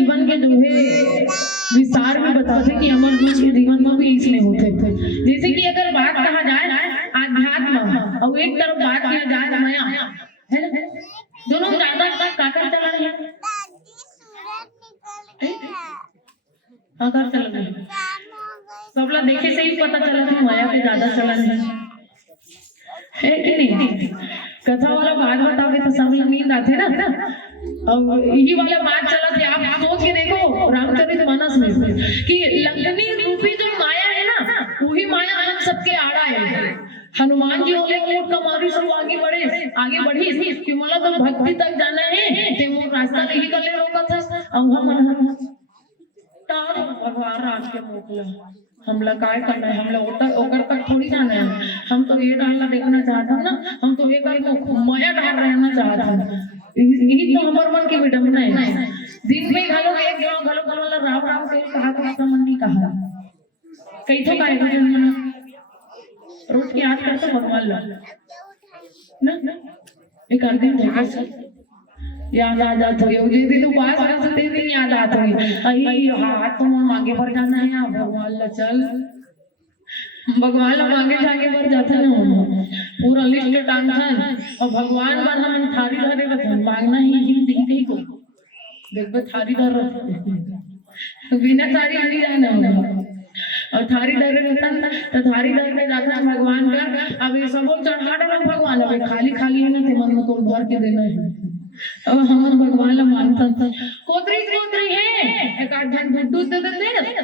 जीवन के जो है विस्तार में बताते कि अमरनाथ के जीवन में भी इसलिए होते थे। जैसे कि अगर बात कहा जाए आध्यात्म और एक तरफ बात किया जाए माया, है ना, दोनों ज्यादा काकर चला रहे हैं, काकर चल रहे हैं। सब लोग देखे से ही पता चला कि माया पे ज्यादा चलन है कि नहीं। कथा वाला बात बताओगे तो सब लोग नींद आते ना, और यही वाला बात चला थे। आप सोच के देखो रामचरितमानस में कि लंकनी रूपी जो माया है ना, वही माया हम सबके आड़ा है। हनुमान जी बोले कि कमारी सब आगे बढ़ी कि मतलब तो भक्ति तक जाना है ते वो रास्ता नहीं गले रोका था। अब हम तार भगवान राम के मोकला हमला काय करना है, हमला ओकर तक थोड़ी जाना है। हम तो ये डालना देखना चाहता हूँ ना, हम तो एक माया डाल रहना चाहता हूँ। यही तो हमारे मन की विडंबना है। दिन में घलो एक घलो राम राम के कहा तो मंडी कहा कई तो काय रोज की याद करते भगवान ना एक दिन याद आ जाता है। जिस दिन उपास करते दिन याद आता है, अरे हाथ तो मांगे भर जाना है भगवान ला चल, भगवान ला मांगे भर जाता है पूरा लिस्ट टांग और भगवान बना हम थारी धरे रखन मांगना ही जिंदगी को देखो थारी धर बिना थारी नहीं जाना और थारी धरे रहता तो थारी धर के जाता भगवान का। अब ये सब चढ़ा डाला भगवान, अब खाली खाली है ना ते मन में तो भर के देना है। अब हम भगवान ला मानता था कोतरी है एक आठ जन दूध दे देते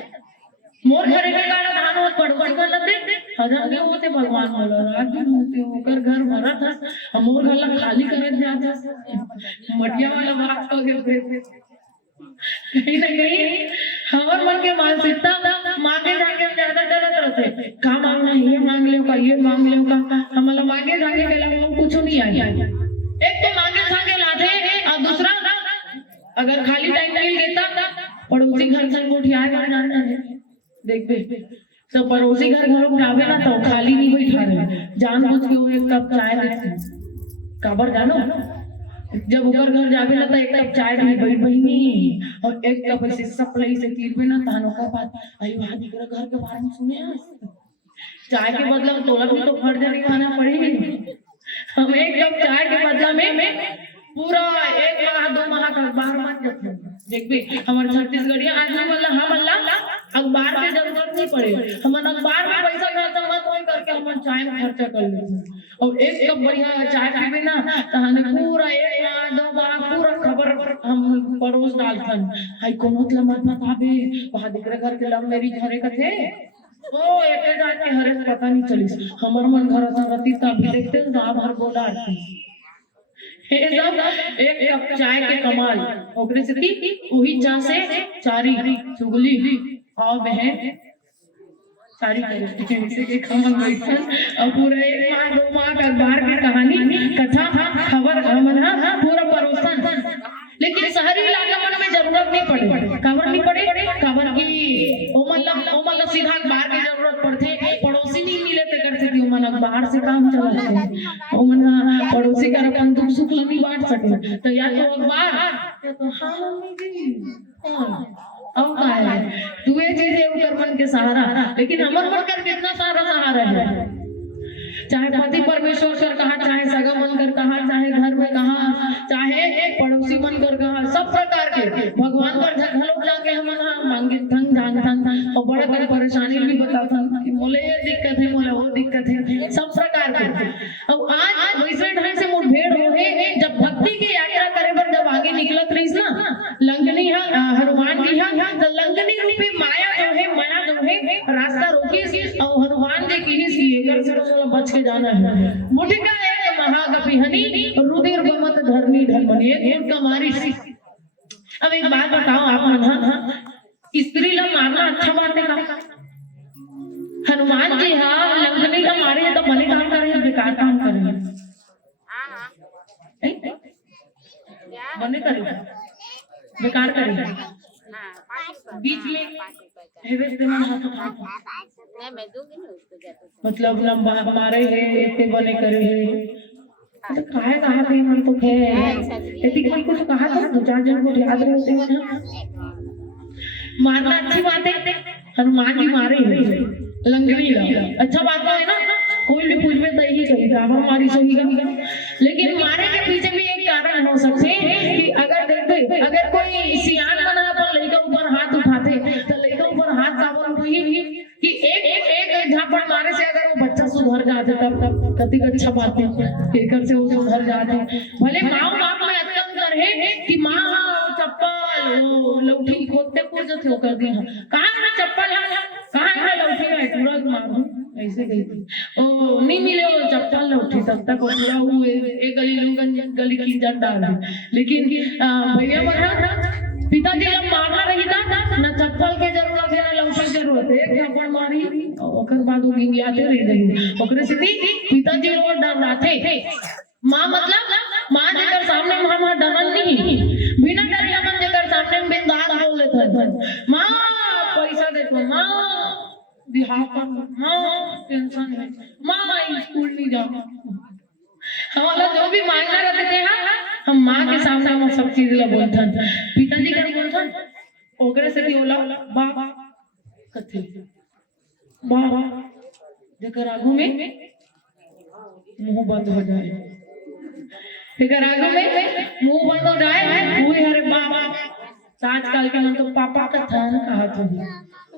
मोर घरे के गाड़ा धान होत पड़वा कर लेते हजार के होते भगवान बोला रात दिन होते होकर घर भरा था मोर घर ला खाली करे जाता मटिया वाला बात हो गया। कहीं ना कहीं हमारे मन के मानसिकता मांगे जाके ज्यादा चलत रहते। का मांगना है ये मांग ले का ये मांग ले का हमारा मांगे जाके के लगा कुछ नहीं आया। एक तो मांगे जाके लाते और दूसरा अगर खाली टाइम मिल गया पड़ोसी घर से उठिया कर जाना है देख बे तो पड़ोसी घर घरों जावे ना तो खाली नहीं बैठा रहे जानबूझ के वो एक कप चाय देते काबर जानो जब ऊपर घर जावे ना तो एक कप चाय दी बड़ी बहनी और एक कप ऐसे सप्लाई से तीरवे ना तानो का बात अयो हां दिकरा घर के बारे में सुने चाय के बदला तोला भी तो फर्ज निभाना पड़ेगी। हम एक कप चाय के बदला में पूरा एक माह 2 माह का बाहर मत जाते देख बे हमारे छत्तीसगढ़िया आदमी वाला हम अल्लाह अखबार की जरूरत नहीं पड़े हम अखबार में पैसा खर्चा मत होई करके हम चाय में खर्चा कर लेते और एक कप बढ़िया चाय पीबे ना तो हमें पूरा 1 माह 2 माह पूरा खबर हम परोस डालथन हाय कोनो मतलब मत बताबे वहां दिकरा घर के लम मेरी घरे का थे ओ एके जात के हरे पता नहीं चली हमर मन घर रती तब देखते गांव भर बोला हे सब एक कप चाय के कमाल ओकरे से वही चाय से चारी चुगली और बहन सारी जैसे कि खमन बैठन और पूरे 1 माह 2 माह का अखबार की कहानी कथा खबर हमना पूरा परोसन। लेकिन शहरी इलाका में जरूरत नहीं पड़े खबर की ओमल सीधा अखबार की जरूरत पड़ते पड़ोसी नहीं मिले ते करते थी ओमन अखबार से काम चलाते ओमन पड़ोसी का अपन दुख सुख नहीं बांट सके तो या तो अखबार तो हाँ मम्मी अब का है तू ये चीज है ऊपर मन के सहारा। लेकिन हमर मन कर कितना सारा सहारा है चाहे पति परमेश्वर कर कहा चाहे सगा मन कर कहा चाहे घर में कहा चाहे पड़ोसी मन कर कहा सब प्रकार के भगवान पर झगड़ो जाके हम मांगे थंग जान और बड़ा बड़ा परेशानी भी बताता कि बोले ये दिक्कत है बोले वो दिक्कत है सब प्रकार के। अब आज वैसे ढंग से मुठभेड़ हो है जब भक्ति की यात्रा करे पर जब आगे निकलत रही ना लंकनी हनुमान जी तो लंकनी रूपी माया जो है रास्ता रोकी और हनुमान जी की ही बच के जाना है। मुठिका एक महाकपि हनी रुधिर गमत धरनी ढलमनी एक कमारी। अब एक बात बताओ आप मन स्त्री ला मारना अच्छा बात है का हनुमान जी हाँ लंकनी का मारे तो भले काम करे बेकार काम करे बने करे बेकार करे बीच में हेवेस देना हाथ नहीं मैं दूंगी ना उसको क्या तो मतलब लंबा हमारे है इतने बने करे है तो कहा थे मन तो खे यदि कोई कुछ कहा था 2-4 जन को याद रहते हैं। मारना अच्छी बात है, हनुमान जी मारे लंगड़ी का अच्छा बात है ना, कोई भी पूछ में तो यही कहेगा हमारी सही का, लेकिन मारे के पीछे भी एक कारण हो सकते हैं कि अगर कोई सियान बना पर लड़का ऊपर हाथ उठाते तो लड़का ऊपर हाथ काबर उठाएगी कि एक झापड़ मारे से अगर वो बच्चा सुधर जाते तब कति अच्छा बात है, एकर से वो सुधर जाते। भले माँ बाप में अंतर है कि माँ चप्पल लौठी खोदते कूदते थे कर दी कहाँ है चप्पल है कहाँ है लौठी है पूरा मारू ऐसे कहती ओ नहीं मिले वो चप्पल लौठी तब तक वो पूरा वो एक गली की जट डाल, लेकिन भैया बना पिताजी जब मारना रही था न चप्पल के जरूरत है न लौटी जरूरत है, एक थप्पड़ मारी ओकर बाद वो गिंगियाते रह गई ओकरे से पिताजी वो डराते। माँ मतलब माँ जेकर सामने हम डरन नहीं बिना डरे हम जेकर सामने बिंदास बोल लेते माँ पैसा देखो माँ बिहार पर माँ टेंशन है माँ स्कूल नहीं जाओ हमारा जो भी मांगना रहते थे हम माँ के सामने हम सब चीज ला बोलते हैं। पिताजी का बोलते ओकरे से बोला बा कथे बा जेकर आगू में मुंह बंद हो जाए, जेकर आगू में मुंह बंद हो जाए वो अरे बाबा आजकल के हम तो पापा का था कहा था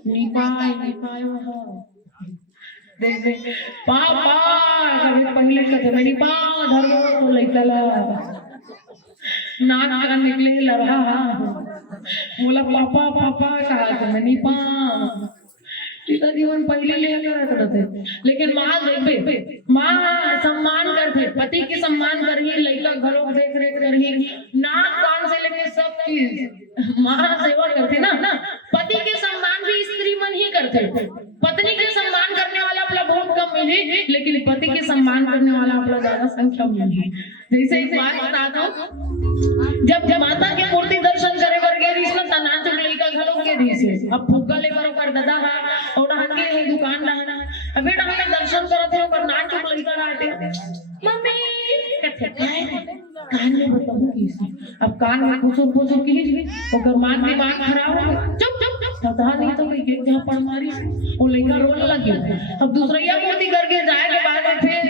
निपाय वहाँ देख पापा कभी पहले कहते मेरी पाँव धर्मो तो लइकला नाक का निकले लरहा बोला पापा पापा कहा था मैंने पाँव पिता जीवन पहले ले करते, लेकिन माँ देखे माँ सम्मान करते पति की सम्मान करिए लड़का घरों देख रेख करिए नाक कान से लेके सब चीज माँ सेवा करते ना पति के सम्मान भी स्त्री मन ही करते, पत्नी के सम्मान करने वाला अपना बहुत कम मिले लेकिन पति के सम्मान करने वाला अपना ज्यादा संख्या मिले। जैसे एक बात बताता हूँ जब माता की मूर्ति दर्शन करे बर गए रही ना नाच लड़का घरों के रही अब फुग्गा लेकर कर दादा और हंगे दुकान रहना अबे हमने दर्शन करत है और नाच लड़का रहते मम्मी कान में बताऊं किसी अब कान में खुसुर की ओकर मान दिमाग खराब हो चुप पता नहीं तो एक जहां पड़ मारी वो लड़का रोने लग गया। अब दूसरा या मूर्ति करके जाए के बाद फिर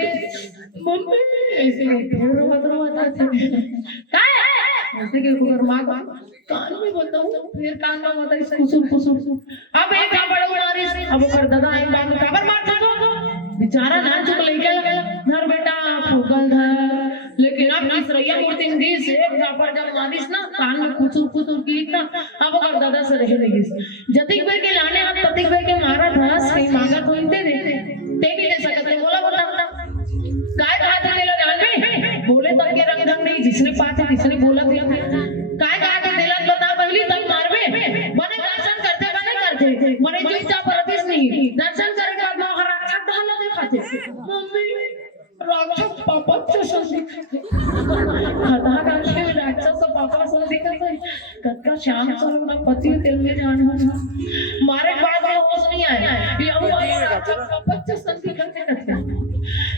मम्मी ऐसे रोता काय ऐसे के ओकर मां कान में बताऊं फिर कान में बता इस खुसुर अब एक जहां पड़ मारी अब ओकर दादा एक बात काबर मारता तो बेचारा ना चुप लड़का धर बेटा फुगल धर, लेकिन अब तीसरा मूर्ति में दी से एक झापड़ जब मारिस ना कान में खुसुर की ना अब अगर दादा से रहे लगी जतिक बेर के लाने अब ततिक बेर के मारा था कहीं मांगा तो इनते देते ते भी दे सकते बोला काय कहा था तेरा जान में बोले तब के रंग ढंग नहीं जिसने पाते जिसने बोला दिया काय कहा था दिला बता पहली तब मारवे बने दर्शन करते बने चुपचाप रहतीस नहीं दर्शन करे बाद में राक्षस ढाला दिखाते मम्मी राक्षस पापाच्या संधी कथा काशी राक्षस पापा संधी का कथा श्याम चलना पति तेल में जान मारे बाद में होश नहीं आया ये अब राक्षस पापाच्या संधी करते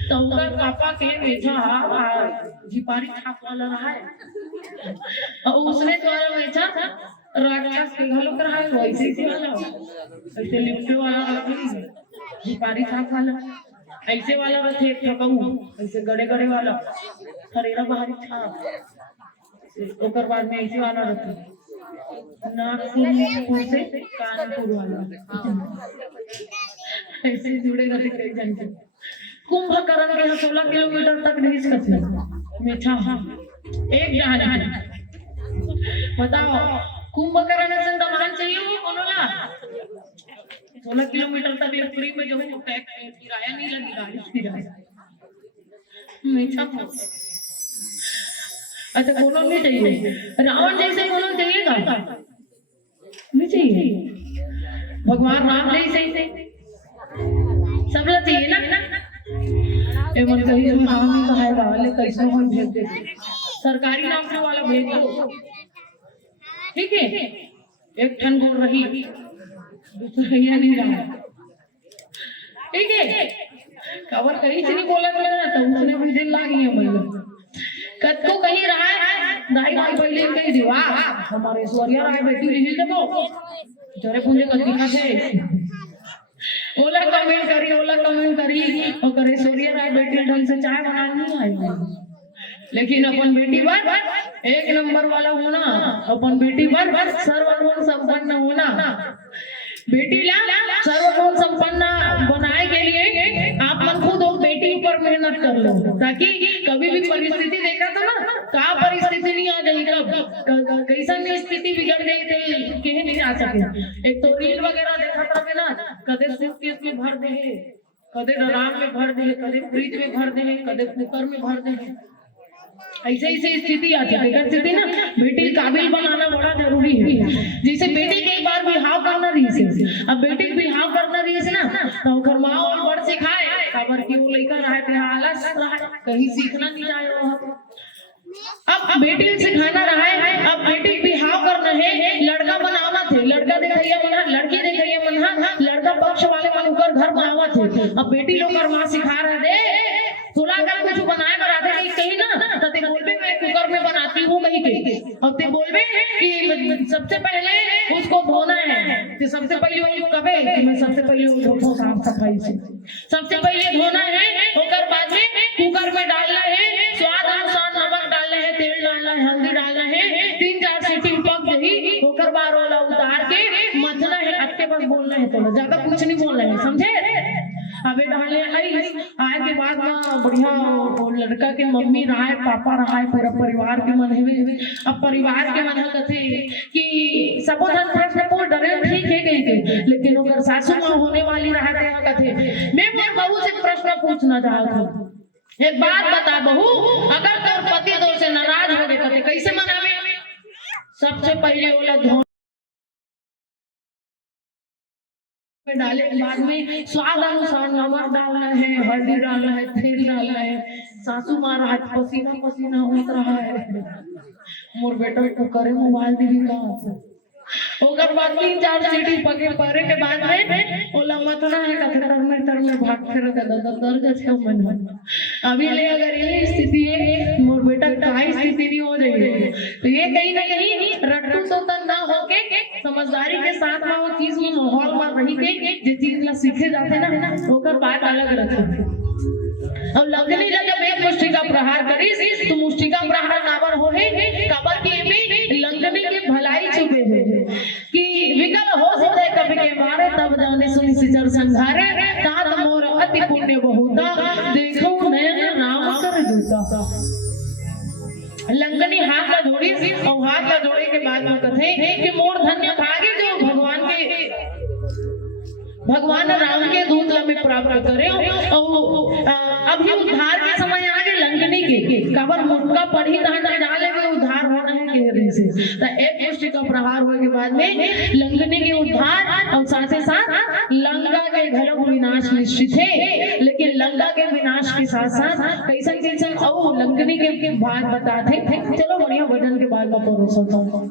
तो उनका पापा के बेटा झिपारी छाप वाला रहा है और उसने द्वारा बेचा राक्षस के घलों कर रहा है वैसे ही वाला ऐसे लिपटे वाला झिपारी छाप वाला ऐसे वाला रथे एक ठकऊ ऐसे गड़े वाला खरेरा बाहरी छाप ओकर बाद में ऐसे वाला रथे नागपुर से कानपुर वाला ऐसे जुड़े रहते कई जन के कुंभकर्ण के 16 किलोमीटर तक नहीं सकते मेछा एक जहाज बताओ कुंभकर्ण से सामान चाहिए वो कोनोला 16 किलोमीटर तक एक फ्री में जो किराया नहीं लगी गाड़ी किराया मेछा अच्छा कोनो नहीं चाहिए रावण जैसे कोनो चाहिएगा नहीं चाहिए भगवान राम जैसे सब लोग चाहिए ना एवं कहीं नाम नहीं कहेगा वाले कैसे हम भेज देते सरकारी नौकरी वाला भेज दो ठीक है एक ठन गोर रही दूसरा ये नहीं रहा ठीक है कवर कहीं से नहीं बोला तो उसने भी जेल लागी है महिला कत्तो कहीं रहा है दाई दाई पहले कहीं दिवा हमारे ऐश्वर्या राय बेटी रही देखो जरे पुंजे कत्ती का थे ओला कमेंट करी और करे ऐश्वर्या राय बेटी ढंग से चाय बनानी नहीं आई, लेकिन अपन बेटी पर एक नंबर वाला होना, अपन बेटी पर सर्वगुण संपन्न होना, बेटी ला सर्वगुण संपन्न बनाए के लिए आप मन खुद हो बेटी पर मेहनत कर लो, ताकि कभी भी परिस्थिति देखा था ना का परिस्थिति नहीं आ जाए, कब कैसा स्थिति बिगड़ गई थे कहीं नहीं आ सके। एक तो रील वगैरह देखा था ना, कदे सूटकेस में भर दे, कदे ड्राम में भर दे, कदे फ्रिज में भर दे, कदे कुकर में भर दे, ऐसे स्थिति आती है। स्थिति ना बेटी काबिल बनाना बड़ा जरूरी है। जैसे बेटी कई बार बिहाव करना रही से, अब बेटी बिहाव करना रही से ना तो ओकर माँ और बड़ सिखाए खबर की वो लड़का रहे थे आलस रहे कहीं सीखना नहीं जाए वहाँ। अब बेटी सिखाना रहा है, अब बेटी बिहाव करना है, लड़का बनावा थे, लड़का देखिए मना, लड़की देखिए मना, लड़का पक्ष वाले मन ऊपर घर बनावा थे। अब बेटी लोग और माँ सिखा रहे दे तुला अगर कुछ बनाए बनाते कहीं ना तो ते बोलबे मैं कुकर में बनाती हूँ कहीं के, अब ते बोलबे कि सबसे पहले उसको धोना है, तो सबसे पहले वो कबे कि मैं सबसे पहले वो धोता साफ सफाई से, सबसे पहले धोना है, ओकर बाद में कुकर में डालना है, स्वाद अनुसार नमक डालना है, तेल डालना है, हल्दी डालना है, 3-4 सीटी पक गई ओकर बाद वाला उतार के मथना है, आपके पास बोलना है तो ज्यादा कुछ नहीं बोलना है, समझे। अबे डाले आए के बाद में बढ़िया लड़का के मम्मी रहा है, पापा रहा है, पूरा परिवार के मन है। अब परिवार के मन कथे कि सबो धन प्रश्न को डरे ठीक है कहीं के, लेकिन अगर सासू माँ होने वाली रहा है कथे मैं मोर बहू से प्रश्न पूछना चाहता हूँ, एक बात बता बहू, अगर तोर पति तोर से नाराज हो गए कथे कैसे मनावे? सबसे पहले बोला धो डाले के बाद में स्वाद अनुसार नमक डालना है, हल्दी डालना है, तेल डालना है। सासू माँ रात पसीना पसीना होत रहा है, मोर बेटा को करे मोबाइल दी कहाँ से, ओकर बाद 3-4 सीटी पके परे के बाद में ओला मतना है कथर में भाग फिर दर्द है मन। अभी ले अगर ये स्थिति है मोर बेटा का स्थिति नहीं हो जाएगी तो ये कहीं ना कहीं रट्टू सोतन ना होके समझदारी के साथ में वो चीज में माहौल में रही के जे चीज ला सीखे जाते ना ओकर बात अलग रखे। और लगनी जब एक मुष्टिका प्रहार करीस तो मुष्टिका प्रहार काबर हो है, काबर की में लंगनी के भलाई छुपे है कि विकल हो सकते कभी के मारे तब जाने सुनी सिचर संघारे तात मोर अति पुण्य बहुता देखो नयन राम कर दूता। लंगनी हाथ ला जोड़ी और हाथ ला जोड़े के बाद में कथे कि मोर धन्य भागे जो भगवान राम के दूत ला में प्राप्त करे। और अभी उद्धार के समय आगे लंगनी के कबर मुटका पढ़ी रहना डाले में उद्धार होना है कह रही से तो एक मुष्टि का प्रहार होने के बाद में लंगनी के उद्धार और साथ ही साथ लंका के घरों विनाश निश्चित है। लेकिन लंका के विनाश के साथ साथ कैसन और लंगनी के बात बताते चलो बढ़िया भजन के बाद में परोस होता हूँ।